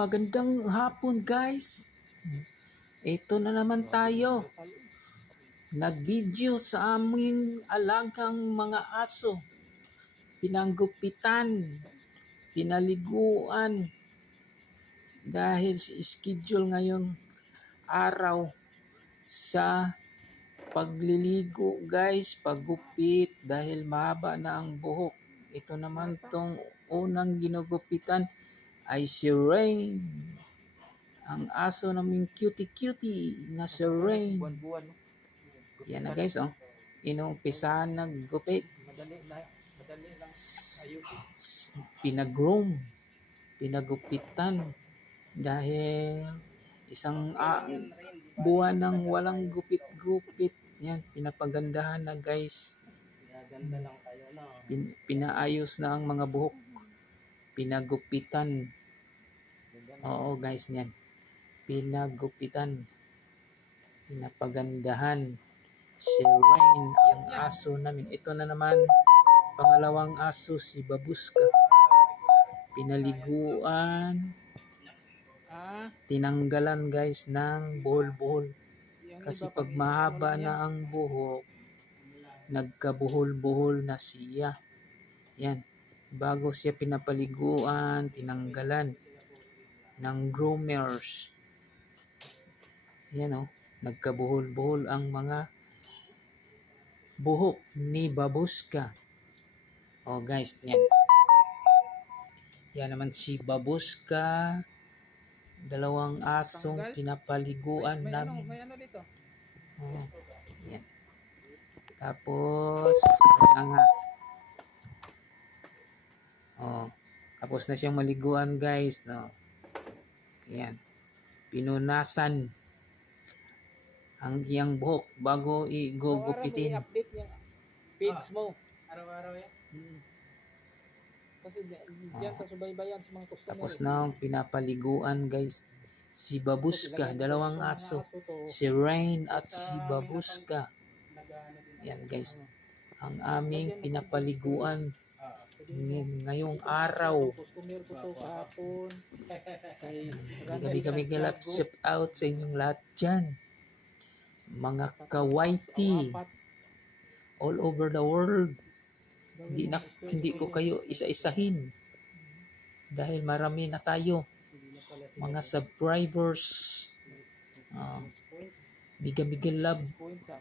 Pagandang hapon guys. Ito na naman tayo. Nag-video sa aming alagang mga aso. Pinanggupitan, pinaliguan. Dahil schedule ngayon araw sa pagliligo guys, paggupit dahil mahaba na ang buhok. Ito naman tong unang ginugupitan ay si Rain. Ang aso naming cutie-cutie na si Rain. Yan na guys, oh. Inumpisahan naggupit. Pinag-groom. Pinagupitan. Dahil isang ah, buwan ng walang gupit-gupit. Yan, pinapagandahan na guys. Pin- pinaayos na ang mga buhok. Pinagupitan. Oo guys, yan. Pinagupitan. Pinapagandahan. Si Rain, ang aso namin. Ito na naman, pangalawang aso, si Babuska. Pinaliguan. Ah, Tinanggalan guys ng buhol-buhol. Kasi pag- mahaba na ang buhok, nagkabuhol-buhol na siya. Yan. Bago siya pinapaliguan, tinanggalan ng groomers. Yan o. Nagkabuhol-buhol ang mga buhok ni Babuska. O guys, yan. Yan naman si Babuska. Dalawang asong pinapaliguan May ano, namin. may ano dito. Oh, yan. Tapos, ano nga. Oh, tapos na siyang maliguan guys, no. Yan. Pinunasan ang iyang buhok bago igugupitin. Araw-araw i-update yung page mo. Araw-araw yan. Hmm. Kasi di- diyan ka subaybayan sa mga customer. Tapos na ang pinapaliguan guys. Si Babuska, dalawang aso. Si Rain at si Babuska. Yan guys. Ang aming pinapaliguan Ah, ngayong araw. Gabi-gabi galap ship out sa inyong lahat dyan. Mga kawaiti all over the world. Hindi, na, hindi ko kayo isa-isahin. Dahil marami na tayo. Mga subscribers. Uh, bigyan-bigyan love.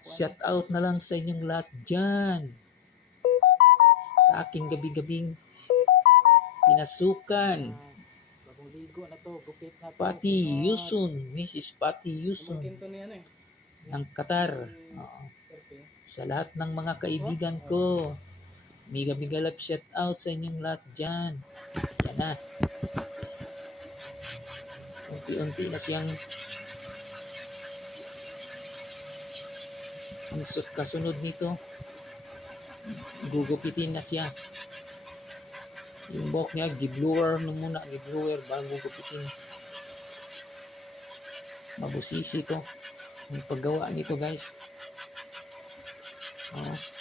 Shout out na lang sa inyong lahat dyan. Sa aking gabi-gabing pinasukan. Pati Yusun, Mrs. Pati Yusun ng Qatar. Oo. Sa lahat ng mga kaibigan ko. Miga love shout out sa inyong lahat dyan. Yan na. Unti-unti na siyang ang su- kasunod nito gugupitin na siya. Yung buhok niya giblower nung muna giblower bago gupitin mabusisi to. Yung paggawa nito guys. Oh.